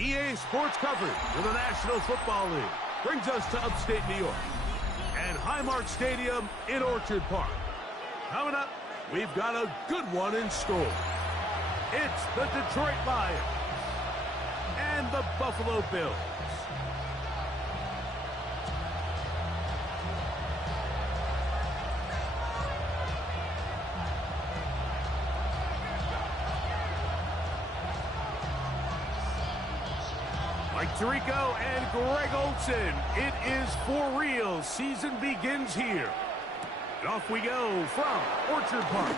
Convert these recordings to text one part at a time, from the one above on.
EA Sports coverage for the National Football League brings us to upstate New York and Highmark Stadium in Orchard Park. Coming up, we've got a good one in store. It's the Detroit Lions and the Buffalo Bills. Mike Tirico and Greg Olson. It is for real. Season begins here. And off we go from Orchard Park.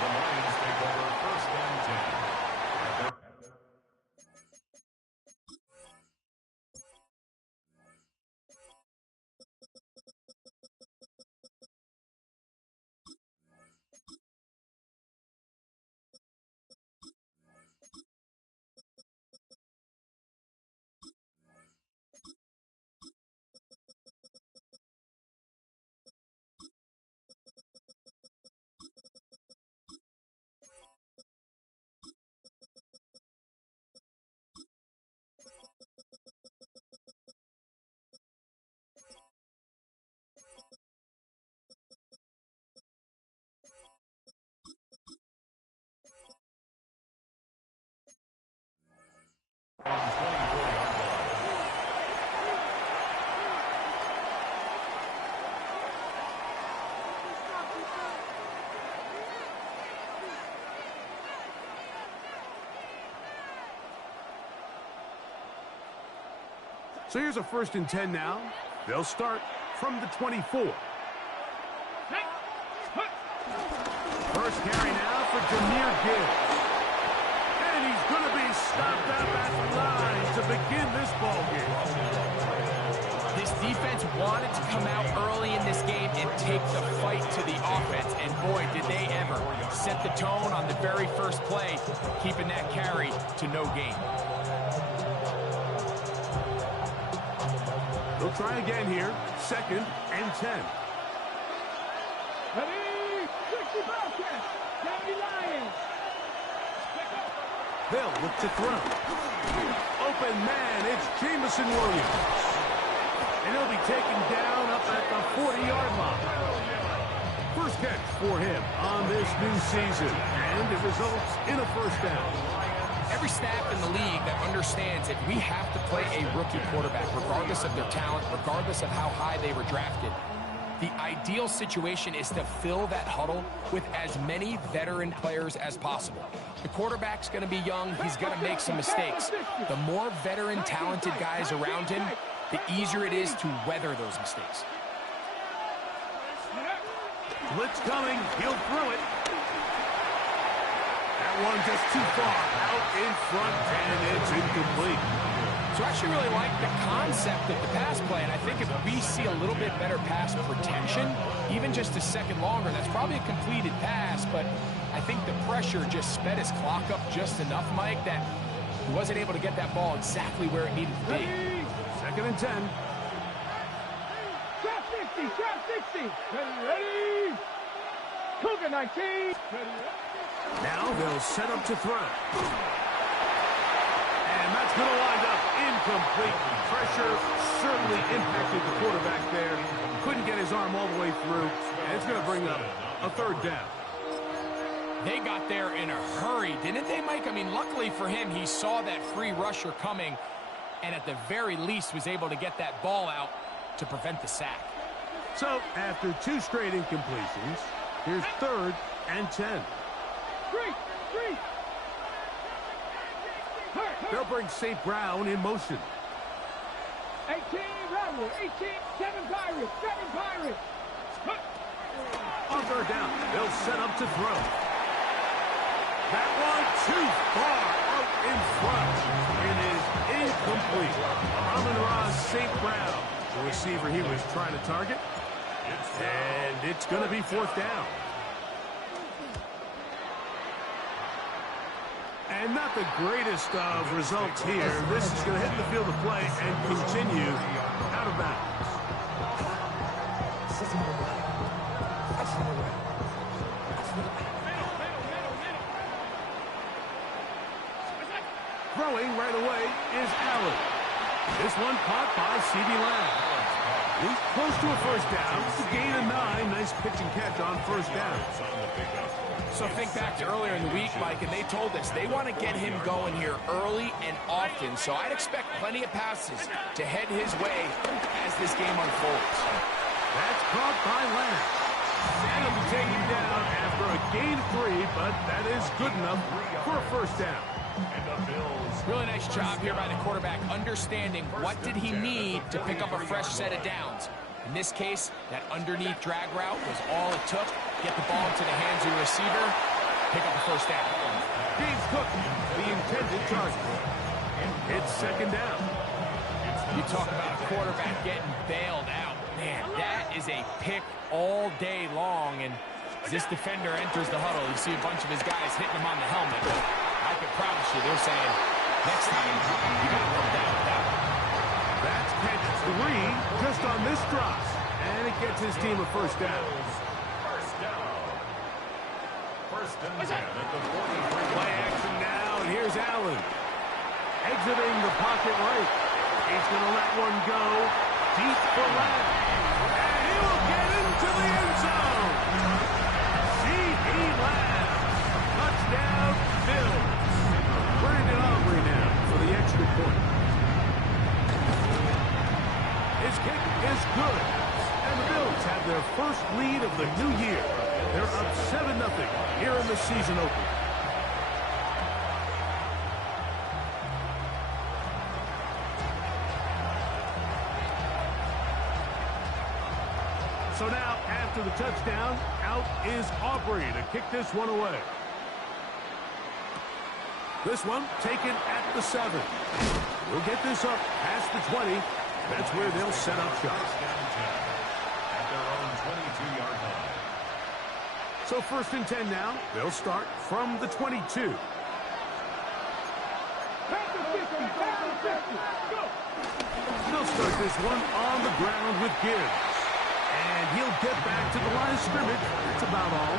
The Lions take over first and 10. So here's a 1st and 10 now. They'll start from the 24. First carry now for Jahmyr Gibbs. And he's going to be stopped at that line to begin this ball game. This defense wanted to come out early in this game and take the fight to the offense. And boy, did they ever set the tone on the very first play, keeping that carry to no gain. They'll try again here. 2nd and 10. Ready? 60 Bobcats. County Lions. They'll look to throw. Open man, it's Jamison Williams. And he'll be taken down up at the 40-yard line. First catch for him on this new season. And it results in a 1st down. Every staff in the league that understands that we have to play a rookie quarterback, regardless of their talent, regardless of how high they were drafted. The ideal situation is to fill that huddle with as many veteran players as possible. The quarterback's going to be young. He's going to make some mistakes. The more veteran, talented guys around him, the easier it is to weather those mistakes. Blitz coming. He'll throw it. That one just too far out in front, and it's incomplete. So I actually really like the concept of the pass play, and I think if we see a little bit better pass protection, even just a second longer, that's probably a completed pass, but I think the pressure just sped his clock up just enough, Mike, that he wasn't able to get that ball exactly where it needed to be. 2nd and 10. Drop 60, drop 60. Ready? Cougar 19. Now they'll set up to throw. And that's going to wind up incomplete. Pressure certainly impacted the quarterback there. Couldn't get his arm all the way through. And it's going to bring up a 3rd down. They got there in a hurry, didn't they, Mike? I mean, luckily for him, he saw that free rusher coming and at the very least was able to get that ball out to prevent the sack. So after 2 straight incompletions, here's 3rd and 10. Three. They'll bring St. Brown in motion. 18 Rebel, 18, 7 Pirates, 7 Pirates. On 3rd down, they'll set up to throw. That one too far out in front. It is incomplete. Amon-Ra St. Brown, the receiver he was trying to target. And it's going to be 4th down. And not the greatest of results here. This is going to hit the field of play and continue out of bounds. Throwing Throwing right away is Allen. This one caught by C.D. Lamb. He's close to a first down. It's a gain of 9. Nice pitch and catch on first down. So think back to earlier in the week, Mike, and they told us they want to get him going here early and often. So I'd expect plenty of passes to head his way as this game unfolds. That's caught by Lamb. That'll be taken down after a gain of 3, but that is good enough for a first down. And the Bills. Really nice job here by the quarterback, understanding what did he need to pick up a fresh set of downs. In this case, that underneath drag route was all it took. Get the ball into the hands of your receiver, pick up a first down. James Cook, the intended target. It's second down. You talk about a quarterback getting bailed out. Man, that is a pick all day long. And as this defender enters the huddle, you see a bunch of his guys hitting him on the helmet. I can promise you, they're saying, next time, you got to come down with that one. That's catch 3 just on this drop. And it gets his team a first down. First down. First and 10 at the 43. Play action now, and here's Allen. Exiting the pocket right. He's going to let one go deep for Lamb. And he will get into the end zone. C.D. Lamb. Touchdown, Bills. Brandon Aubrey now for the extra point. His kick is good. And the Bills have their first lead of the new year. They're up 7-0 here in the season opener. So now, after the touchdown, out is Aubrey to kick this one away. This one taken at the 7. We'll get this up past the 20. That's where they'll set up shop. First down 10 at their own 22-yard line. So first and 10 now. They'll start from the 22. They'll start this one on the ground with Gibbs. And he'll get back to the line of scrimmage. That's about all.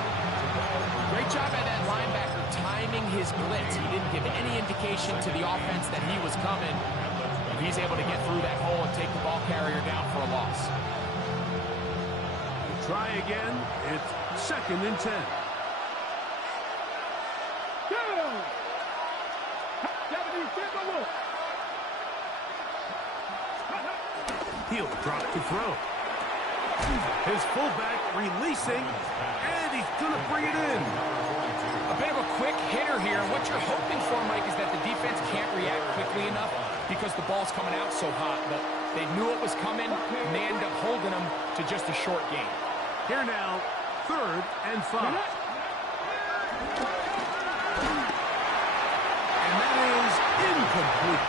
Great job by that linebacker timing his blitz. He didn't give any indication to the offense that he was coming. And he's able to get through that hole and take the ball carrier down for a loss. Try again. It's second and 10. He'll drop to throw. His fullback releasing, and he's going to bring it in. A bit of a quick hitter here. What you're hoping for, Mike, is that the defense can't react quickly enough because the ball's coming out so hot. But they knew it was coming, and they end up holding them to just a short gain. Here now, third and 5. And that is incomplete.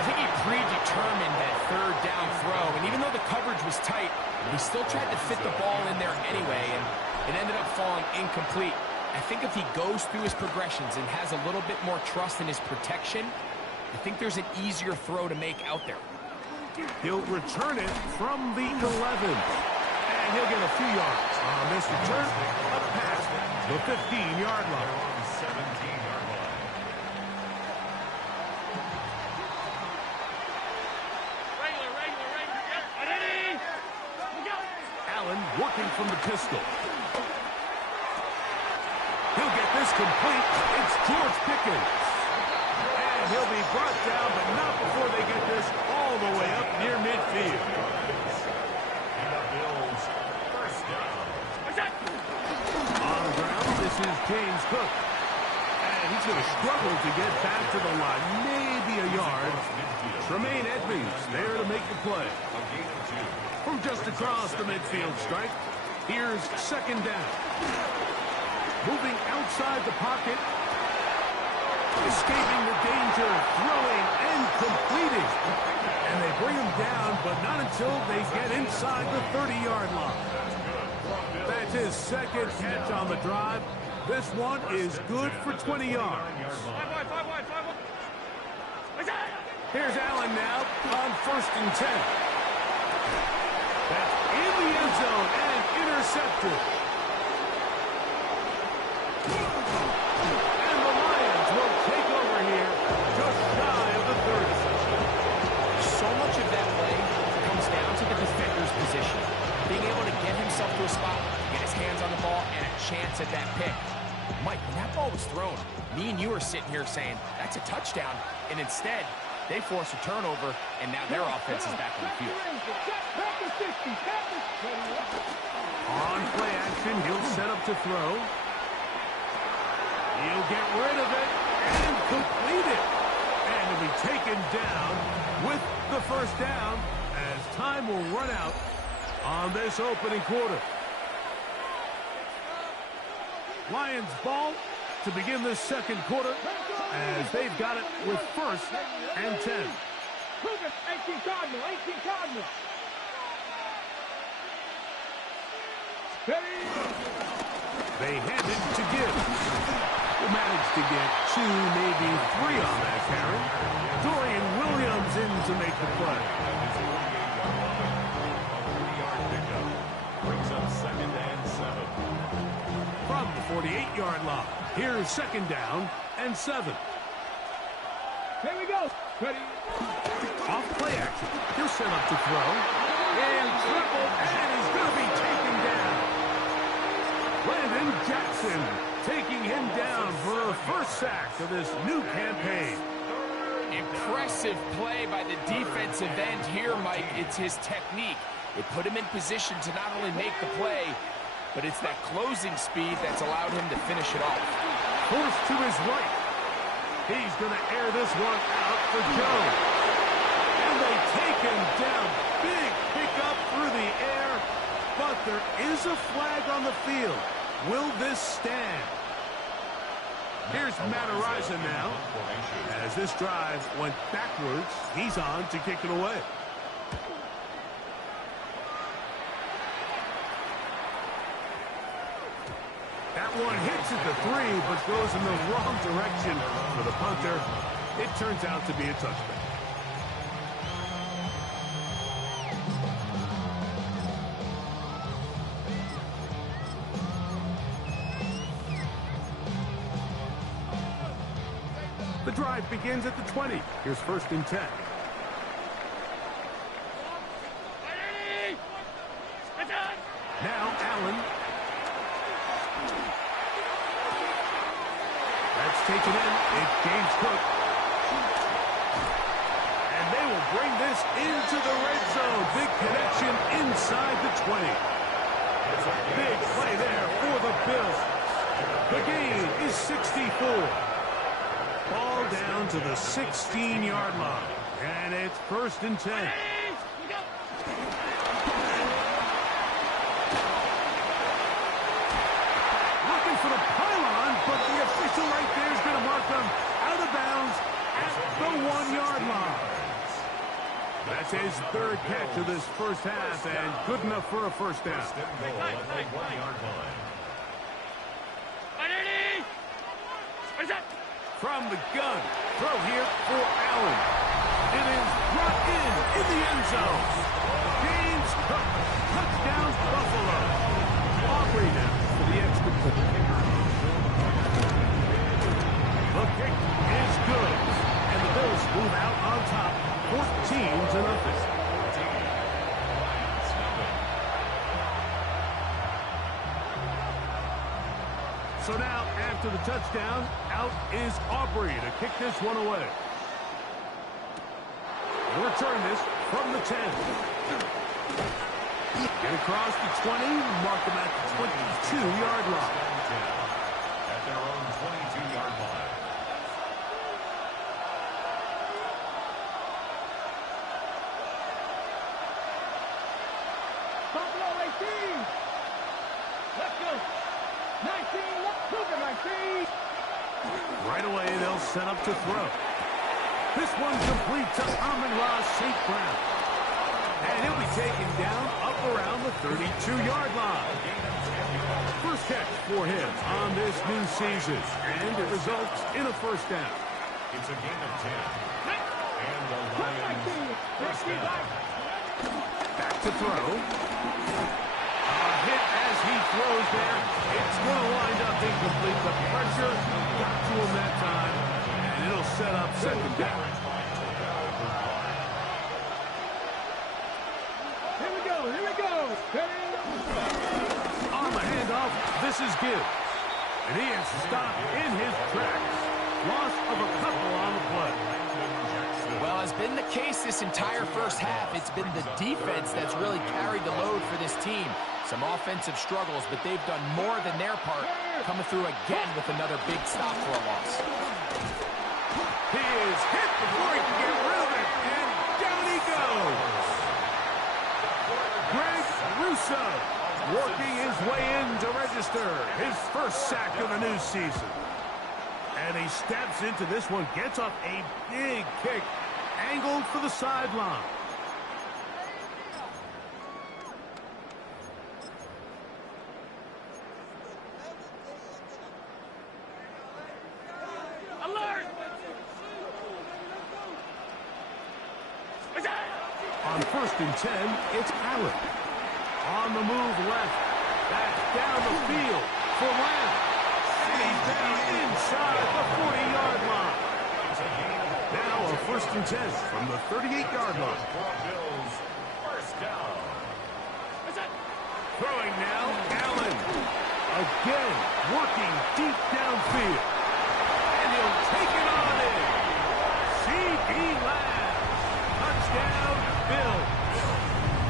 I think he predetermined that third down throw, and even though the coverage was tight, he still tried to fit the ball in there anyway, and it ended up falling incomplete. I think if he goes through his progressions and has a little bit more trust in his protection, I think there's an easier throw to make out there. He'll return it from the 11. And he'll get a few yards on this return up past the 15-yard line. 17-yard line. Allen working from the pistol. He'll get this complete. It's George Pickens. And he'll be brought down, but not before they get this all the way up near midfield. And the Bills, first down. On the ground, this is James Cook. And he's going to struggle to get back to the line. Maybe a yard. Tremaine Edmonds there to make the play. A gain of 2. From just across the midfield stripe, here's second down. Moving outside the pocket. Escaping the danger, throwing and completing. And they bring him down, but not until they get inside the 30-yard line. That's his second catch on the drive. This one is good for 20 yards. Here's Allen now on first and 10. That's in the end zone and intercepted. And the Lions will take over here just shy chance at that pick. Mike, when that ball was thrown, me and you are sitting here saying, that's a touchdown, and instead, they force a turnover, and now their offense is back on the field. On play action, he'll set up to throw. He'll get rid of it and complete it. And he'll be taken down with the first down as time will run out on this opening quarter. Lions ball to begin this second quarter as they've got it with first and 10. 18 Cardinal, 18 Cardinal. They hand it to Gibbs. Will manage to get 2, maybe 3 on that carry. Dorian Williams in to make the play. Brings up 2nd and 7. From the 48-yard line, here's 2nd down and 7. Here we go. Ready. Off play action. He'll set up to throw. And triple, and he's going to be taken down. Landon Jackson taking him down for the first sack of this new campaign. Impressive play by the defensive end here, Mike. It's his technique. It put him in position to not only make the play, but it's that closing speed that's allowed him to finish it off. Forced to his right. He's going to air this one out for Joe. And they take him down. Big pickup through the air. But there is a flag on the field. Will this stand? Here's Matt Araiza now. As this drive went backwards, he's on to kick it away. That one hits at the 3, but goes in the wrong direction for the punter. It turns out to be a touchback. The drive begins at the 20. Here's 1st and 10. Now Allen. That's taken in. It's James Cook. And they will bring this into the red zone. Big connection inside the 20. Big play there for the Bills. The gain is 64. Ball down to the 16-yard line. And it's 1st and 10. Looking for the pylon, but the official right there is going to mark them out of bounds at the 1-yard line. That's his 3rd catch of this first half, and good enough for a first down. From the gun, throw here for Allen. It is brought in the end zone. James Cook, touchdown Buffalo. Aubrey now for the extra point. The kick is good, and the Bills move out on top, 14-0. So now, after the touchdown, out is Aubrey to kick this one away. We'll return this from the 10. Get across the 20, mark them at the 22-yard line. At their own 22-yard line. Buffalo 18. Let's go. 19. Let's move it, 19. Right away, they'll set up to throw. This one complete to Amon-Ra St. Brown. And he'll be taken down up around the 32-yard line. First catch for him on this new season. And it results in a first down. It's a gain of 10. And the Lions first down. Back to throw. A hit as he throws there. It's going to wind up incomplete. The pressure got to him that time. And it'll set up 2nd down. Here we go. On the handoff, This is Gibbs. And he is stopped in his tracks. Loss of a couple on the play. Well, has been the case this entire first half. It's been the defense that's really carried the load for this team. Some offensive struggles, but they've done more than their part, coming through again with another big stop for a loss. He is hit before he can get rid of it, and down he goes. Greg Russo working his way in to register his first sack of the new season. And he steps into this one, gets off a big kick, angled for the sideline. Alert! On 1st and 10, it's Allen. On the move left, back down the field for Lamb. And he's down inside the 40-yard line. Now a 1st and 10 from the 38-yard line. Bills, first down. Throwing now, Allen. Again, working deep downfield. And he'll take it on in. C.D. Lamb. Touchdown, Bills.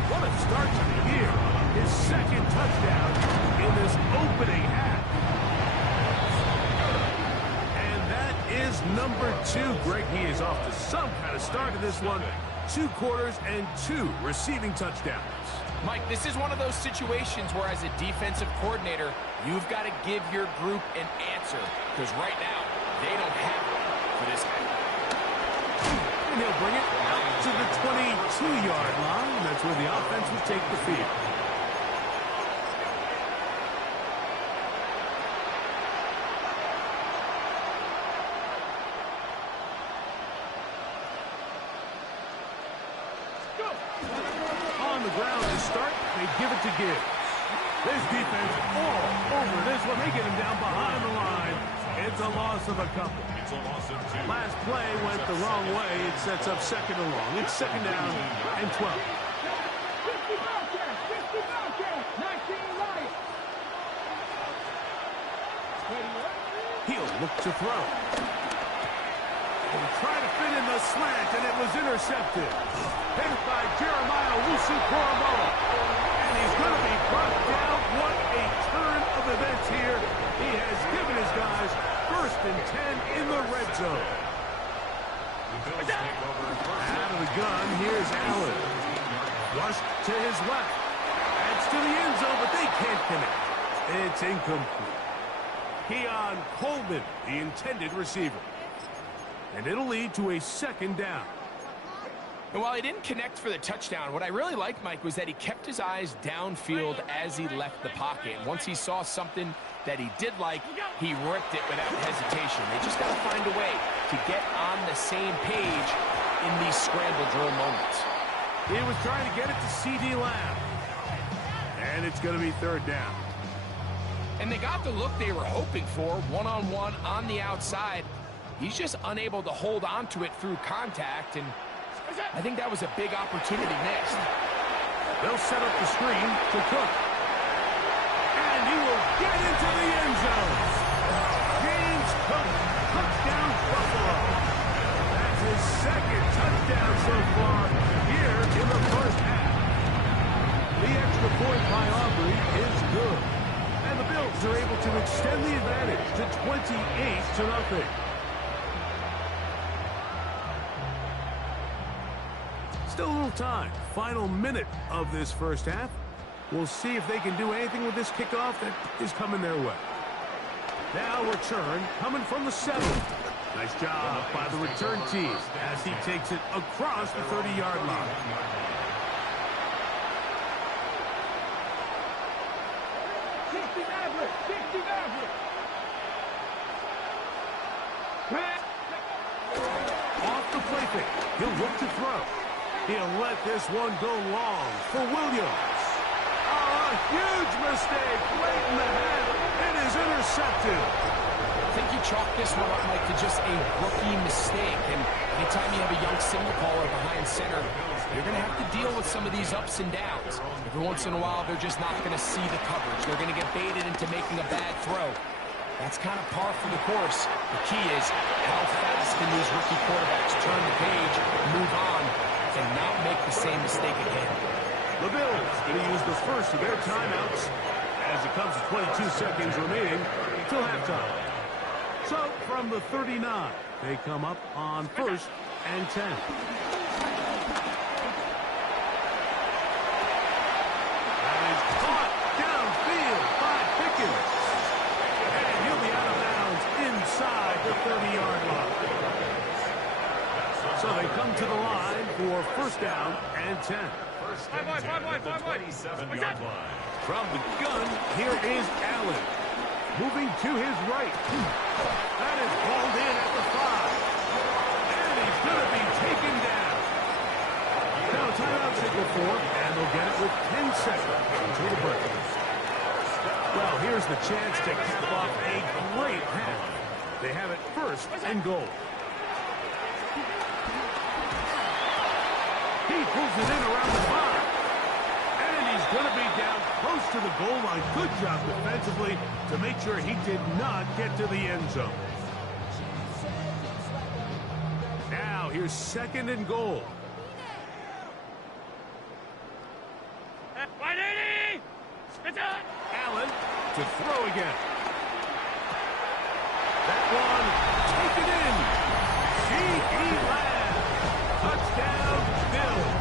What a start to the year. His second touchdown in this opening half. And that is number 2. Greg, he is off to some kind of start in this one. 2 quarters and 2 receiving touchdowns. Mike, this is one of those situations where as a defensive coordinator, you've got to give your group an answer. Because right now, they don't have one for this guy. And he'll bring it out to the 22-yard line. That's where the offense will take the field. On the ground to start, they give it to Gibbs. This defense all over this one. They get him down behind the line. It's a loss of a couple. It's a loss of 2. Last play went the wrong way. It sets up 2nd and long. It's 2nd down and 12. 50 Bobcats, 19 Lions. He'll look to throw. And try to fit in the slant, and it was intercepted. Hit by Jeremiah Wusu-Koromoa. And he's going to be brought down. What a turn of events here. He has given his guys 1st and 10 in the red zone. The Bills take over first. Out of the gun, here's Allen. Rush to his left. Adds to the end zone, but they can't connect. It's incomplete. Keon Coleman, the intended receiver. And it'll lead to a 2nd down. And while he didn't connect for the touchdown, what I really liked, Mike, was that he kept his eyes downfield as he left the pocket. And once he saw something that he did like, he ripped it without hesitation. They just got to find a way to get on the same page in these scramble drill moments. He was trying to get it to C.D. Lamb. And it's going to be 3rd down. And they got the look they were hoping for, one-on-one on the outside. He's just unable to hold on to it through contact, and I think that was a big opportunity missed. They'll set up the screen to Cook. And he will get into the end zone. James Cook, touchdown Buffalo. That's his 2nd touchdown so far here in the first half. The extra point by Aubrey is good. And the Bills are able to extend the advantage to 28-0. Still a little time. Final minute of this first half. We'll see if they can do anything with this kickoff that is coming their way. Now return coming from the 7. Nice job by the return team as he takes it across the 30-yard line. Off the play fake. He'll look to throw. He'll let this one go long for Williams. Oh, a huge mistake late in the half. It is intercepted. think you chalk this one up, Mike, to just a rookie mistake. And anytime you have a young signal caller behind center, you're going to have to deal with some of these ups and downs. Every once in a while, they're just not going to see the coverage. They're going to get baited into making a bad throw. That's kind of par for the course. The key is how fast can these rookie quarterbacks turn the page, move on, and not make the same mistake again. The Bills going to use the first of their timeouts as it comes to 22 seconds remaining till halftime. So from the 39, they come up on 1st and 10. That is caught downfield by Pickens. And he'll be out of bounds inside the 30-yard line. So they come to the line for 1st down and 10. First and 10 at the 27-yard line. From the gun, here is Allen. Moving to his right. That is balled in at the 5. And he's going to be taken down. Now timeout signal for, and they'll get it with 10 seconds until the break. Well, here's the chance to kick off a great half. They have it 1st and goal. He pulls it in around the 5. And he's going to be down close to the goal line. Good job defensively to make sure he did not get to the end zone. Now, here's 2nd and goal. Allen to throw again. That one taken in. G.E. Lamb. Touchdown, Bills.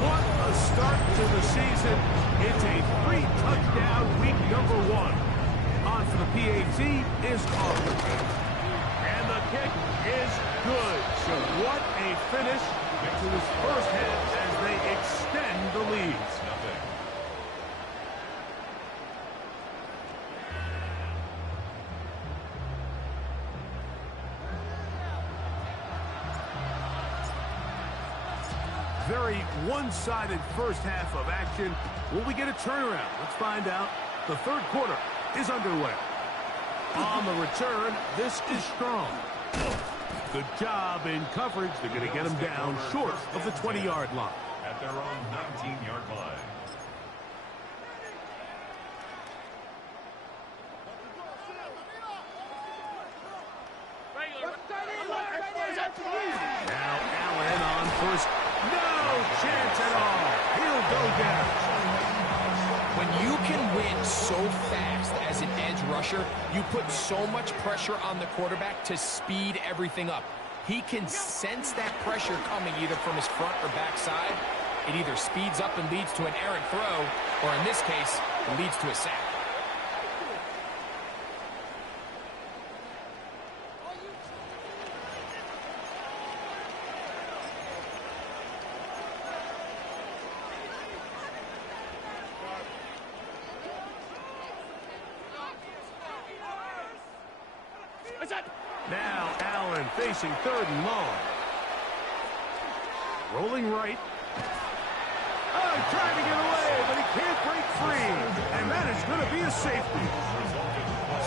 What a start to the season. It's a 3-touchdown week number 1. On for the PAT is off. And the kick is good. So what a finish to his first half as they extend the lead. Very one-sided first half of action. Will we get a turnaround? Let's find out. The 3rd quarter is underway. On the return, this is strong. Good job in coverage. They're going to get him down short of the 20-yard line. At their own 19-yard line. Now Allen on 1st. No chance at all. He'll go down. When you can win so fast as an edge rusher, you put so much pressure on the quarterback to speed everything up. He can sense that pressure coming either from his front or back side. It either speeds up and leads to an errant throw, or in this case, it leads to a sack. Now Allen facing 3rd and long. Rolling right. Oh, he's trying to get away, but he can't break free. And that is going to be a safety.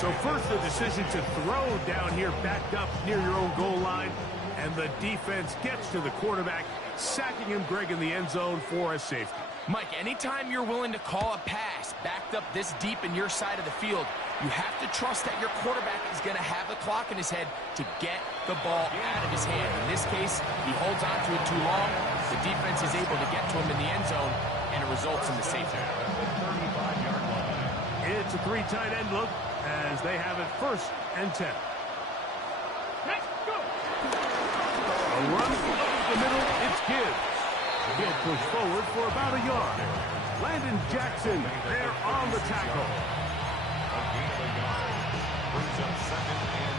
So first the decision to throw down here backed up near your own goal line. And the defense gets to the quarterback, sacking him, Greg, in the end zone for a safety. Mike, anytime you're willing to call a pass backed up this deep in your side of the field, you have to trust that your quarterback is going to have the clock in his head to get the ball out of his hand. In this case, he holds on to it too long. The defense is able to get to him in the end zone, and it results in the safety. It's a 3 tight end look as they have it 1st and 10. A run up the middle, it's Gibbs. He'll push forward for about a yard. Landon Jackson there on the tackle. A gain of a yard. Brings up 2nd and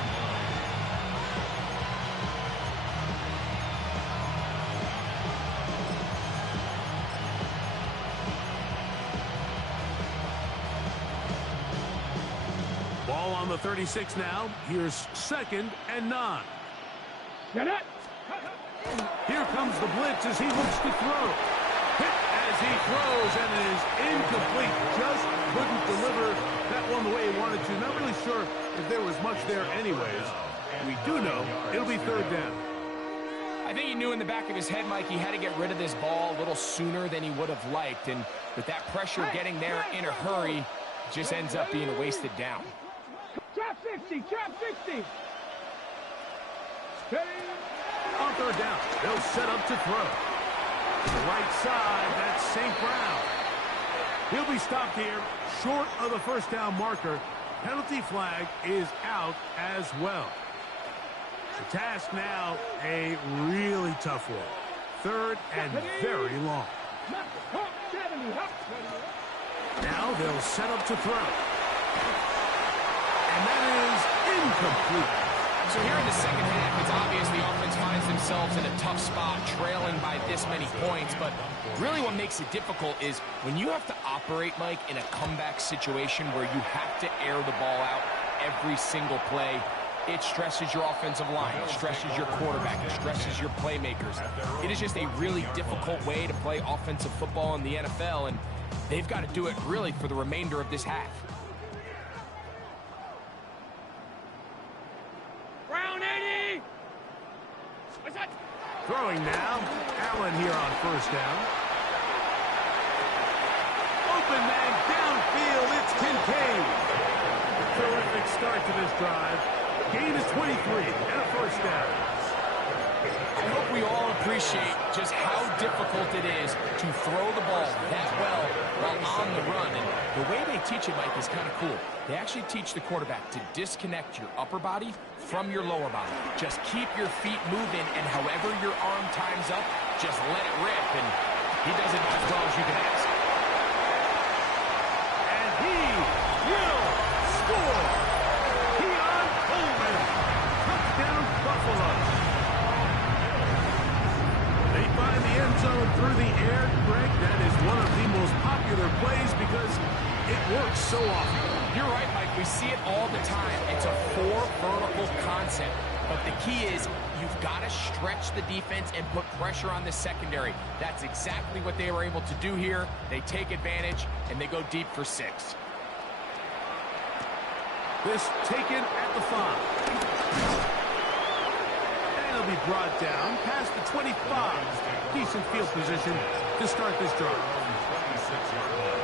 9. Ball on the 36 now. Here's 2nd and 9. Get it! Here comes the blitz as he looks to throw. Hit as he throws, and it is incomplete. Just couldn't deliver that one going the way he wanted to. Not really sure if there was much there anyways. We do know it'll be third down. I think he knew in the back of his head, Mike, he had to get rid of this ball a little sooner than he would have liked. And with that pressure getting there in a hurry, it just ends up being a wasted down. Trap 60, trap 60. On third down, they'll set up to throw. To the right side, that's St. Brown. He'll be stopped here, short of the first down marker. Penalty flag is out as well. The task now, a really tough one. Third and very long. Now they'll set up to throw. And that is incomplete. So here in the second half, it's obvious the offense finds themselves in a tough spot, trailing by this many points. But really what makes it difficult is when you have to operate, Mike, in a comeback situation where you have to air the ball out every single play. It stresses your offensive line. It stresses your quarterback. It stresses your playmakers. It is just a really difficult way to play offensive football in the NFL, and they've got to do it really for the remainder of this half. Throwing now, Allen here on first down. Open man downfield, it's Kincaid. Terrific start to this drive. Gain is 23 and a first down. I hope we all appreciate just how difficult it is to throw the ball that well while on the run. And the way they teach it, Mike, is kind of cool. They actually teach the quarterback to disconnect your upper body from your lower body. Just keep your feet moving, and however your arm times up, just let it rip. And he does it as well as you can ask. And he will score. Keon Coleman. Touchdown, Buffalo. They find the end zone through the air. Greg, that is one of the most popular plays because it works so often. You're right, Mike. We see it all the time. It's a four-vertical concept. But the key is you've got to stretch the defense and put pressure on the secondary. That's exactly what they were able to do here. They take advantage, and they go deep for 6. This taken at the 5. And it'll be brought down past the 25. Decent field position to start this drive. 26-yard line.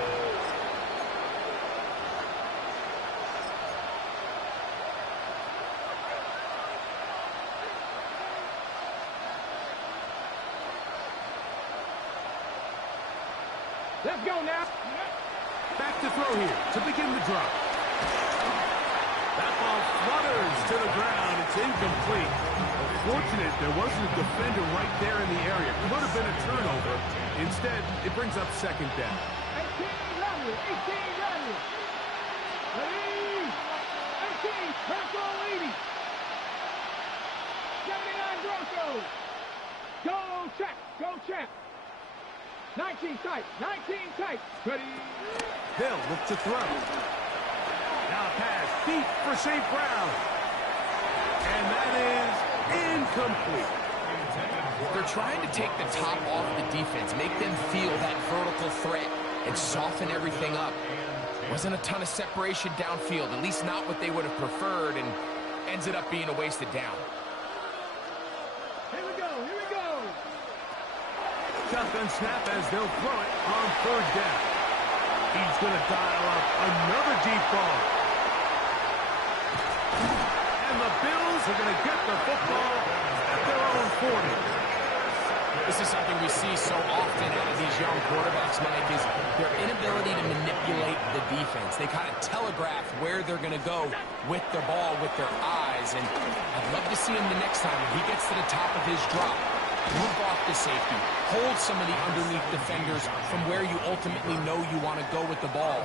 Let's go now. Back to throw here to begin the drive. That ball flutters to the ground. It's incomplete. Fortunate there wasn't a defender right there in the area. Could have been a turnover. Instead, it brings up second down. 18 running. Ready? 18, Bronco leading. 79 Broncos. Go check. 19 tight. Ready? They'll look to throw. Now a pass deep for St. Brown. And that is incomplete. They're trying to take the top off the defense, make them feel that vertical threat, and soften everything up. Wasn't a ton of separation downfield, at least not what they would have preferred, and ends it up being a wasted down. Here we go. Shotgun snap as they'll throw it on third down. He's going to dial up another deep ball. And the Bills are going to get the football at their own 40. This is something we see so often out of these young quarterbacks, Mike, is their inability to manipulate the defense. They kind of telegraph where they're going to go with their ball, with their eyes. And I'd love to see him the next time when he gets to the top of his drop. Move off the safety. Hold some of the underneath defenders from where you ultimately know you want to go with the ball.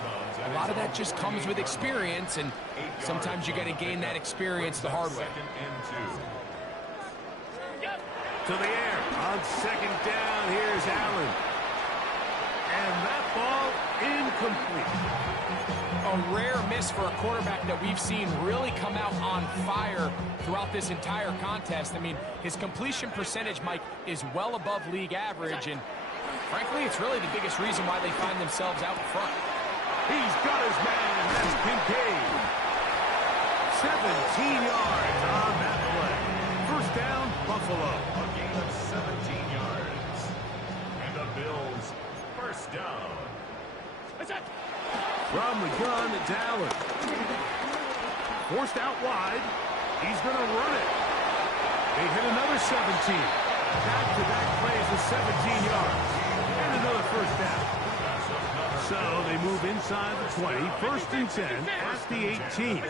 A lot of that just comes with experience, and sometimes you got to gain that experience the hard way. To the air on second down. Here's Allen. And that ball incomplete. A rare miss for a quarterback that we've seen really come out on fire throughout this entire contest. I mean, his completion percentage, Mike, is well above league average, and frankly, it's really the biggest reason why they find themselves out in front. He's got his man, and that's Kincaid. 17 yards on that play. First down, Buffalo. A gain of 17 yards. And the Bills, first down. From the gun, it's Allen. Forced out wide. He's going to run it. They hit another 17. Back-to-back plays of 17 yards. And another first down. So they move inside the 20. First and 10 at the 18.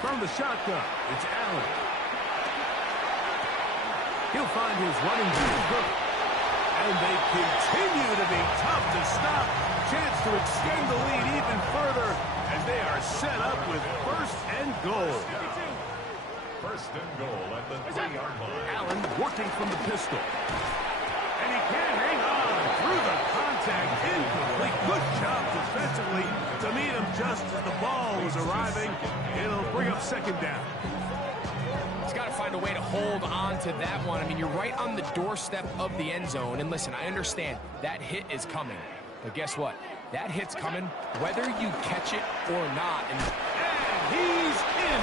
From the shotgun, it's Allen. He'll find his running back. And they continue to be tough to stop. Chance to extend the lead even further as they are set up with first and goal. First and goal at the 3-yard line. Allen working from the pistol. And he can't hang on through the contact. Incomplete. Good job defensively to meet him just as the ball was arriving. It'll bring up second down. He's got to find a way to hold on to that one. I mean, you're right on the doorstep of the end zone. And listen, I understand that hit is coming. But guess what? That hit's coming whether you catch it or not. And he's in.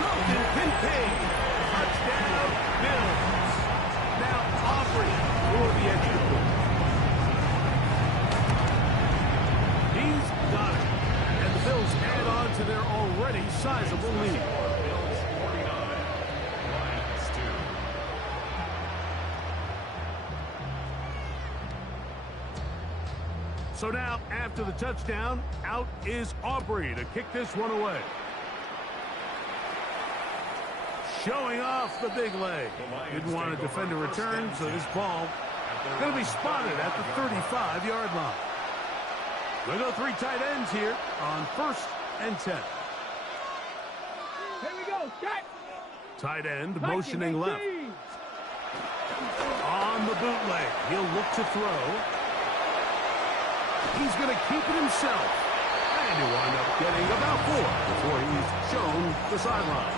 Dalton Kincaid. Touchdown, Bills. Now Aubrey for the extra point. He's got it. And the Bills add on to their already sizable lead. Bills 49, Lions 2. So now, after the touchdown, out is Aubrey to kick this one away. Showing off the big leg. Didn't want to defend a return, so this ball going to be spotted at the 35-yard line. We'll go 3 tight ends here on first and 10. Here we go. Cut. Tight end motioning left. On the bootleg, he'll look to throw. He's going to keep it himself. And he'll wind up getting about 4 before he's shown the sideline.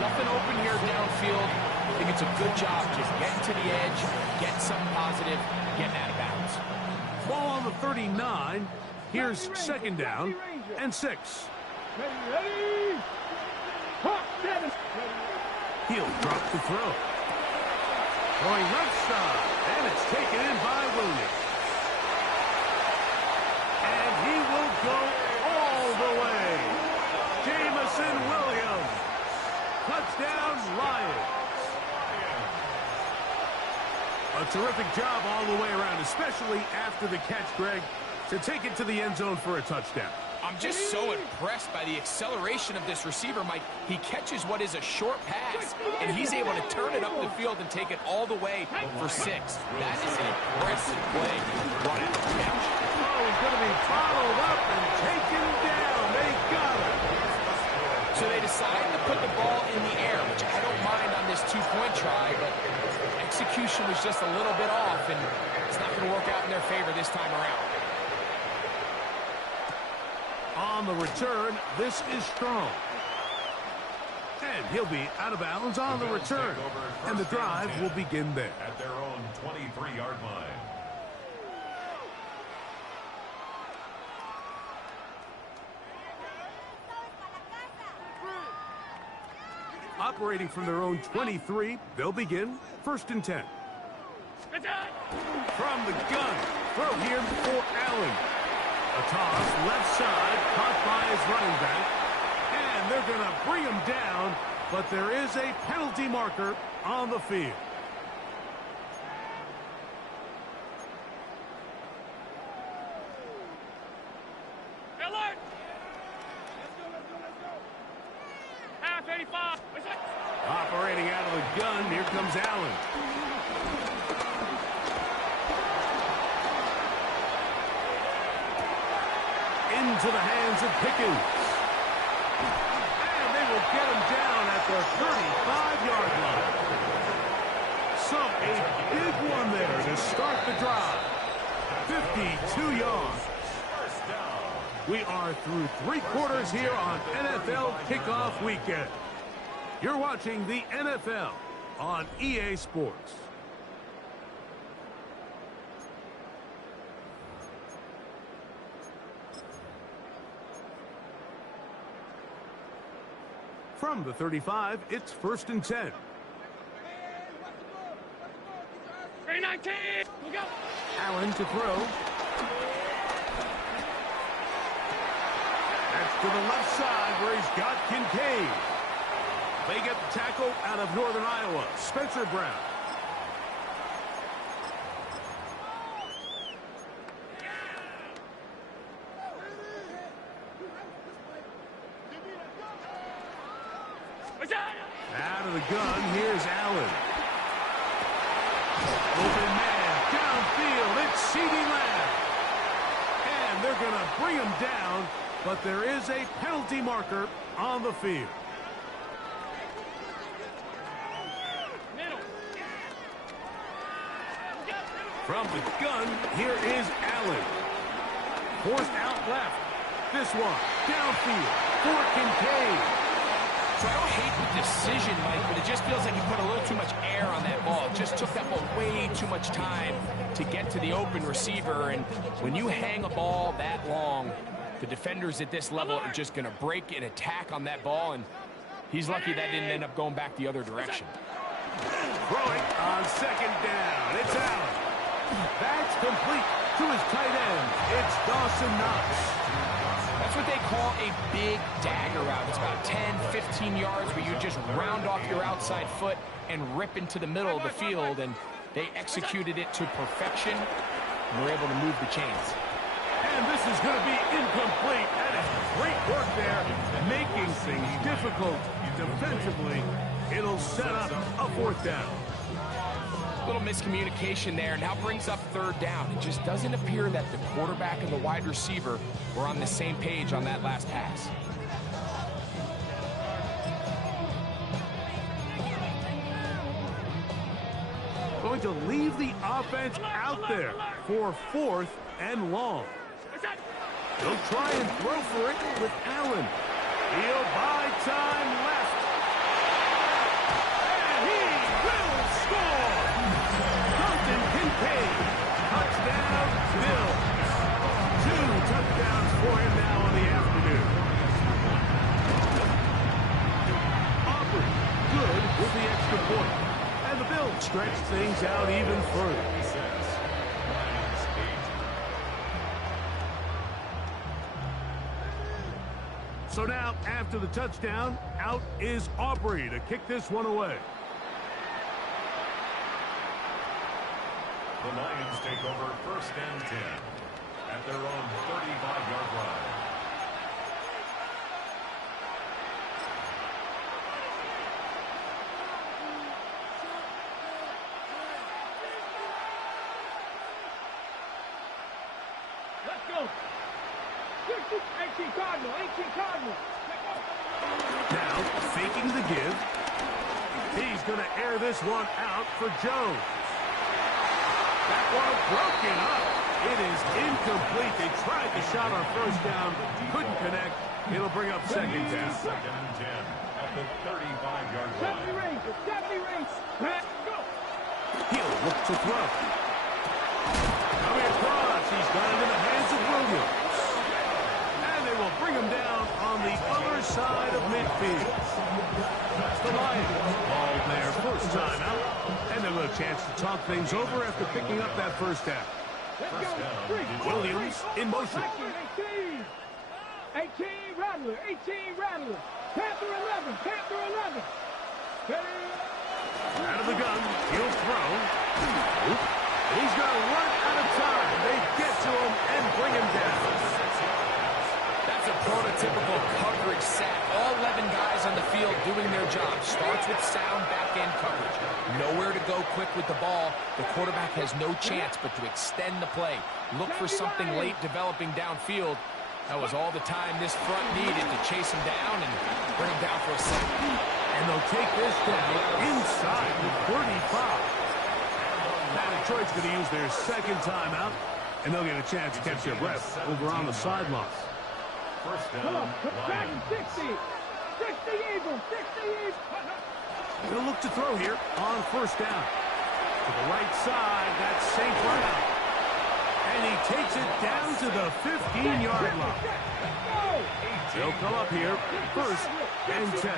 nothing open here downfield. I think it's a good job just getting to the edge, getting something positive, getting out of bounds. Ball on the 39. Here's second down and 6. Ready. Hawk, Dennis. He'll drop the throw. Going left side, and it's taken in by Williams. And he will go all the way. Jamison Williams. Touchdown, Lions. A terrific job all the way around, especially after the catch, Greg, to take it to the end zone for a touchdown. I'm just so impressed by the acceleration of this receiver, Mike. He catches what is a short pass, and he's able to turn it up the field and take it all the way for 6. That is an impressive play. Run after catch. Oh, he's going to be followed up and taken down. They got him. So they decide to put the ball in the air, which I don't mind on this two-point try, but execution was just a little bit off, and it's not going to work out in their favor this time around. On the return, this is Strong. And he'll be out of bounds on the return. And the drive will begin there. At their own 23-yard line. Operating from their own 23, they'll begin first and 10. From the gun, throw here for Allen. A toss, left side, caught by his running back. And they're going to bring him down, but there is a penalty marker on the field. Alert! Let's go. Half 85. Operating out of the gun, here comes Allen. Into the hands of Pickens. And they will get him down at the 35-yard line. So a big one there to start the drive. 52 yards. We are through 3 quarters here on NFL Kickoff Weekend. You're watching the NFL on EA Sports. From the 35, it's 1st and 10. 319. We go. Allen to throw. That's to the left side where he's got Kincaid. They get the tackle out of Northern Iowa, Spencer Brown. Out of the gun, here's Allen. Open man, downfield, it's CeeDee Lamb. And they're going to bring him down, but there is a penalty marker on the field. From the gun, here is Allen. Forced out left. This one, downfield, for Kincaid. So I don't hate the decision, Mike, but it just feels like he put a little too much air on that ball. It just took that ball way too much time to get to the open receiver. And when you hang a ball that long, the defenders at this level are just going to break and attack on that ball. And he's lucky that didn't end up going back the other direction. Throwing on 2nd down. It's Allen. That's complete to his tight end. It's Dawson Knox. That's what they call a big dagger route. It's about 10, 15 yards where you just round off your outside foot and rip into the middle of the field, and they executed it to perfection and were able to move the chains. And this is going to be incomplete. That is great work there, making things difficult defensively. It'll set up a 4th down. Little miscommunication there. Now brings up 3rd down. It just doesn't appear that the quarterback and the wide receiver were on the same page on that last pass. Going to leave the offense out there for 4th and long. They'll try and throw for it with Allen. He'll buy time left. And he will score! Kincaid, touchdown, Bills. 2 touchdowns for him now on the afternoon. Aubrey, good with the extra point. And the Bills stretch things out even further. So now, after the touchdown, out is Aubrey to kick this one away. The Lions take over 1st and 10 at their own 35-yard line. Let's go. 18 Cardinal, 18 Cardinal. Now, faking the give. He's going to air this one out for Jones. That one broken up. It is incomplete. They tried the shot on 1st down. Couldn't connect. It'll bring up 2nd down. 2nd and 10 at the 35-yard line. 70 range. 70 range. Let's go. He'll look to throw. Coming across. He's got it in the hands of Williams. And they will bring him down on the other side of midfield. That's the Lions. Ball there, 1st time out. And a little chance to talk things over after picking up that 1st down. Williams in motion. 18. 18 Rattler. 18 Rattler. Panther 11. Panther 11. Out of the gun. He'll throw. He's going to run out of time. They get to him and bring him down. That's a prototypical coverage sack. All 11 guys on the field doing their job. Starts with sound back-end coverage. Nowhere to go quick with the ball. The quarterback has no chance but to extend the play. Look for something late developing downfield. That was all the time this front needed to chase him down and bring him down for a sack. And they'll take this down inside the 35. Now Detroit's going to use their 2nd timeout, and they'll get a chance to catch their breath over on the sideline. 1st Come down, on. 60. 60 Eagles. 60 Eagles. They'll look to throw here on 1st down. To the right side, that's St. Brown. And he takes it down to the 15-yard line. They'll come up here, first and 10.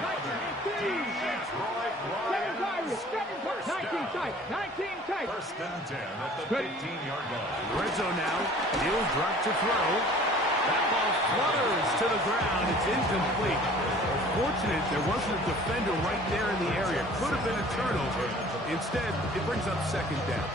19 tight. 19 tight. First and 10 at the 15-yard line. Red zone now. He'll drop to throw. That ball flutters to the ground. It's incomplete. Fortunate there wasn't a defender right there in the area. Could have been a turnover. Instead, it brings up second down.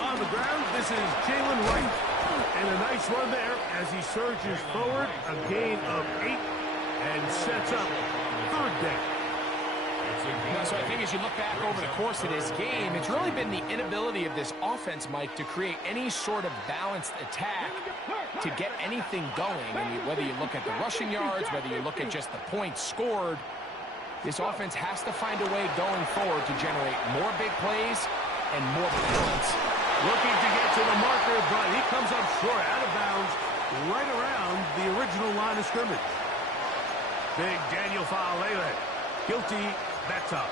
On the ground, this is Jalen Wright. And a nice run there as he surges forward. A gain of 8 and sets up third down. So I think as you look back over the course of this game, it's really been the inability of this offense, Mike, to create any sort of balanced attack to get anything going. I mean, whether you look at the rushing yards, whether you look at just the points scored, this offense has to find a way going forward to generate more big plays and more points. Looking to get to the marker, but he comes up short, out of bounds, right around the original line of scrimmage. Big Daniel Fa'alele, guilty that time.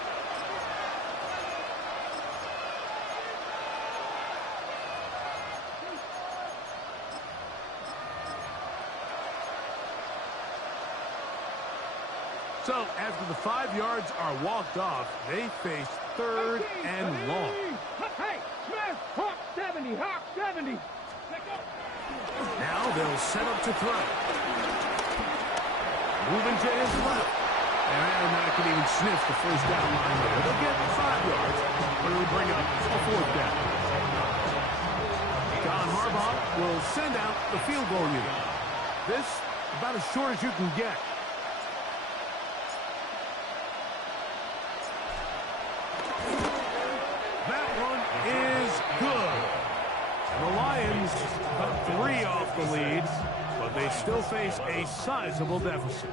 So, after the 5 yards are walked off, they face third and long. Hey, Smith, Hawk 70, Hawk 70. Now they'll set up to throw. Moving to his left. And I can even sniff the first down line there. They'll get 5 yards, but it'll bring up a fourth down. John Harbaugh will send out the field goal unit. This, about as short as you can get. That one is good. The Lions cut 3 off the lead, but they still face a sizable deficit.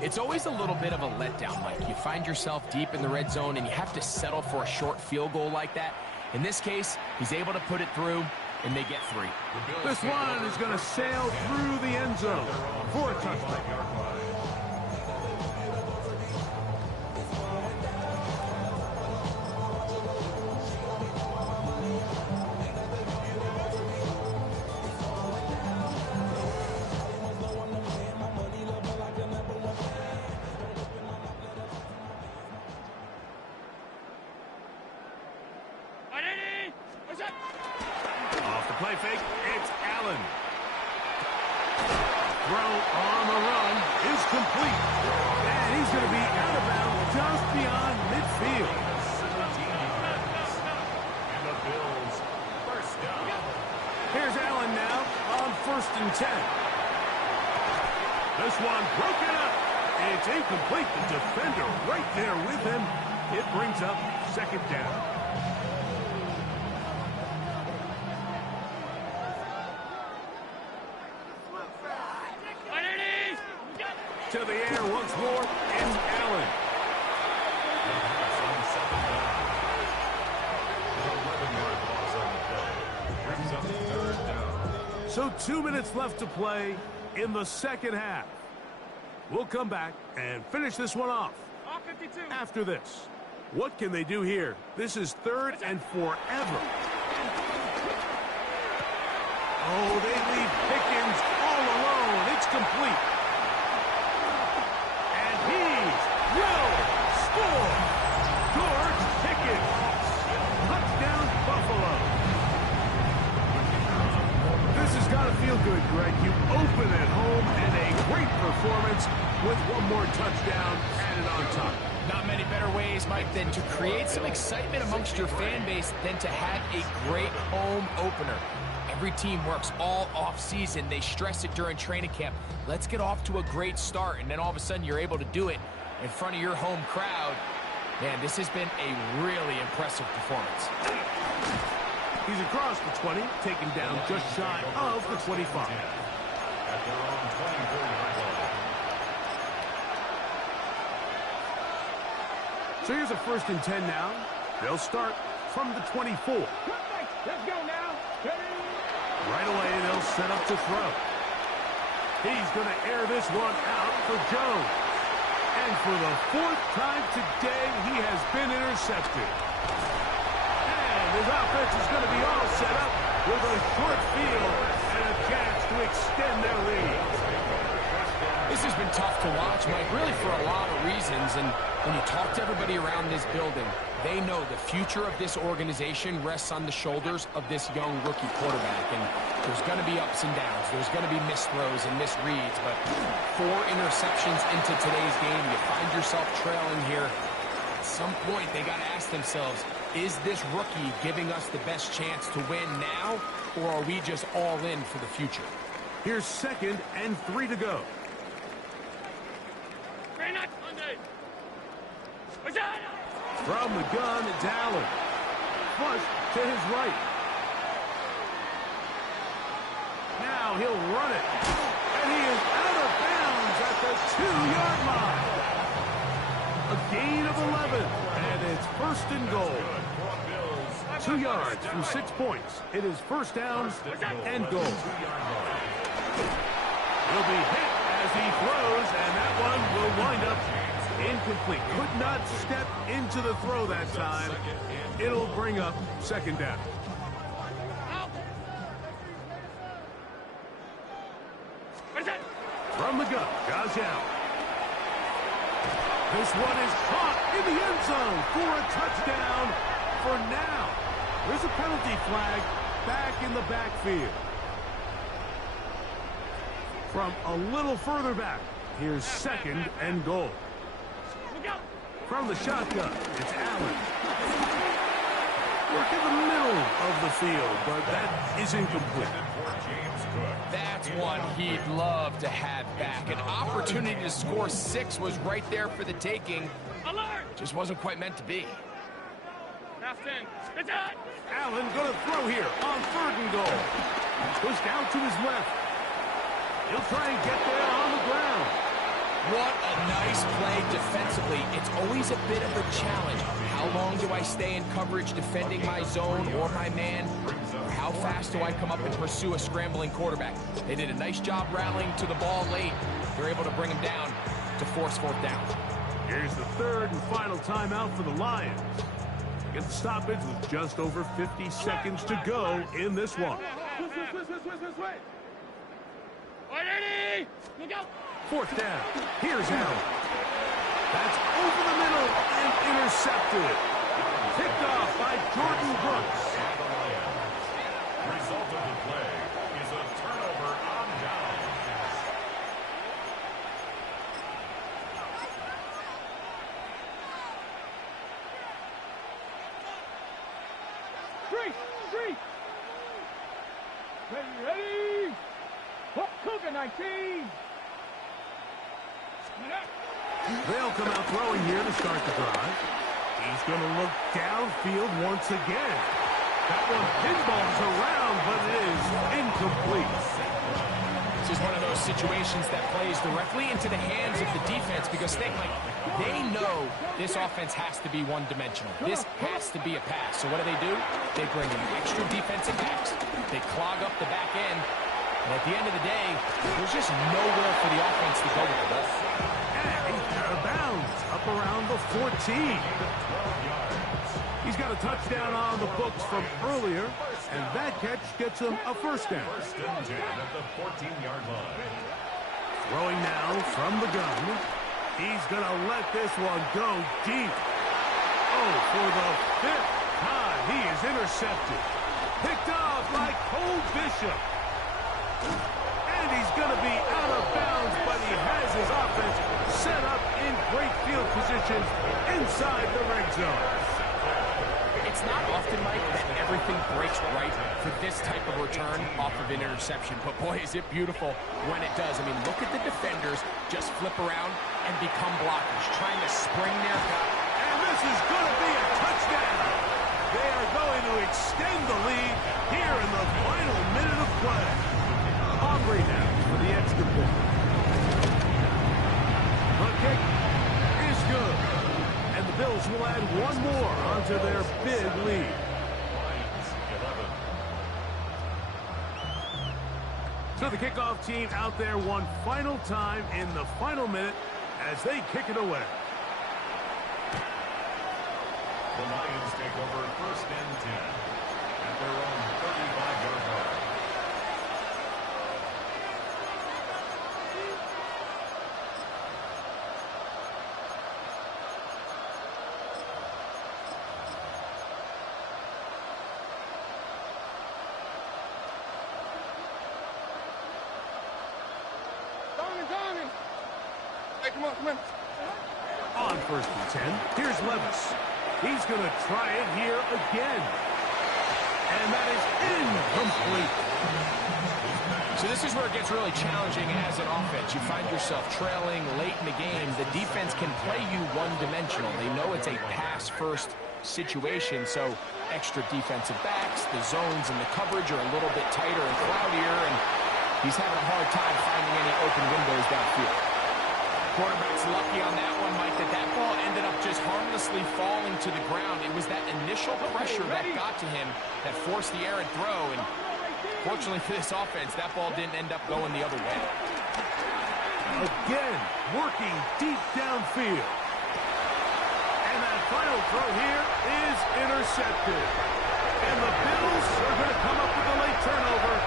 It's always a little bit of a letdown, Mike. You find yourself deep in the red zone and you have to settle for a short field goal like that. In this case, he's able to put it through, and they get 3. This one is going to sail through the end zone for a touchdown. Off the play fake, it's Allen. Throw on the run is complete. And he's going to be out of bounds just beyond midfield. 17 yards. And the Bills first down. Here's Allen now on 1st and 10. This one broken up. It's incomplete. The defender right there with him. It brings up second down. To the air once more, and Allen. On second down. 11-yard loss on the play. Brings up third down. So 2 minutes left to play in the second half. We'll come back and finish this one off. After this, what can they do here? This is 3rd and forever. Oh, they leave Pickens all alone. It's complete. He will score. George Pickens. Touchdown, Buffalo. This has got to feel good, Greg. You open at home and a great performance with one more touchdown added on top. Not many better ways, Mike, than to create some excitement amongst your fan base than to have a great home opener. Every team works all off-season. They stress it during training camp. Let's get off to a great start, and then all of a sudden you're able to do it in front of your home crowd. Man, this has been a really impressive performance. He's across the 20, taken down just shy of the 25. At their own 24-yard line. So here's a 1st and 10 now. They'll start from the 24. Let's go now. Right away, they'll set up to throw. He's going to air this one out for Jones. And for the 4th time today, he has been intercepted. And his offense is going to be all set up with a short field and a chance to extend their lead. This has been tough to watch, Mike, really for a lot of reasons. And when you talk to everybody around this building, they know the future of this organization rests on the shoulders of this young rookie quarterback. And there's going to be ups and downs. There's going to be missed throws and missed reads. But 4 interceptions into today's game, you find yourself trailing here. At some point, they got to ask themselves, is this rookie giving us the best chance to win now, or are we just all in for the future? Here's 2nd and 3 to go. From the gun, it's Allen. Flush to his right. Now he'll run it. And he is out of bounds at the 2-yard line. A gain of 11. And it's 1st and goal. 2 yards from 6 points. It is 1st down and goal. He'll be hit as he throws, and that one will wind up incomplete. Could not step into the throw that time. It'll bring up 2nd down. From the gun, Josh Allen. This one is caught in the end zone for a touchdown for now. There's a penalty flag back in the backfield. From a little further back, here's 2nd and goal. From the shotgun, it's Allen. Work in the middle of the field, but that is incomplete. That's one he'd love to have back. An opportunity to score 6 was right there for the taking. Just wasn't quite meant to be. Allen going to throw here on 3rd and goal. Pushed out to his left. He'll try and get there on the ground. What a nice play defensively. It's always a bit of a challenge. How long do I stay in coverage defending my zone or my man? Or how fast do I come up and pursue a scrambling quarterback? They did a nice job rallying to the ball late. They're able to bring him down to force 4th down. Here's the 3rd and final timeout for the Lions. Get the stoppage with just over 50 seconds to go in this one. 4th down. Here's Allen. That's over the middle and intercepted. Picked off by Jordan Brooks. Result of the play is a turnover on downs. 3. Ready. Cougar 19. They'll come out throwing here to start the drive. He's going to look downfield once again. That one pinballs around, but it is incomplete. This is one of those situations that plays directly into the hands of the defense because they know this offense has to be one-dimensional. This has to be a pass. So what do? They bring in extra defensive backs. They clog up the back end. And at the end of the day, there's just nowhere for the offense to go with the ball. And he's out of bounds, up around the 14. He's got a touchdown on the books from earlier, and that catch gets him a 1st down. 1st and 10 at the 14-yard line. Throwing now from the gun. He's going to let this one go deep. Oh, for the 5th time, he is intercepted. Picked off by Cole Bishop. And he's going to be out of bounds, but he has his offense set up in great field position inside the red zone. It's not often, Mike, that everything breaks right for this type of return off of an interception. But, boy, is it beautiful when it does. I mean, look at the defenders just flip around and become blockers, trying to spring their gut. And this is going to be a touchdown. They are going to extend the lead here in the final minute of play. Aubrey now for the extra point. The kick is good. And the Bills will add one more onto their big lead. So the kickoff team out there one final time in the final minute as they kick it away. The Lions take over 1st and 10 at their own 35-yard line. Hey, come on. On 1st and 10, here's Levis. He's going to try it here again. And that is incomplete. So this is where it gets really challenging as an offense. You find yourself trailing late in the game. The defense can play you one-dimensional. They know it's a pass-first situation, so extra defensive backs, the zones and the coverage are a little bit tighter and cloudier, and he's having a hard time finding any open windows downfield. Quarterback's lucky on that one, Mike, that ball ended up just harmlessly falling to the ground. It was that initial pressure that got to him that forced the errant throw, and fortunately for this offense, that ball didn't end up going the other way. Again, working deep downfield. And that final throw here is intercepted. And the Bills are going to come up with a late turnover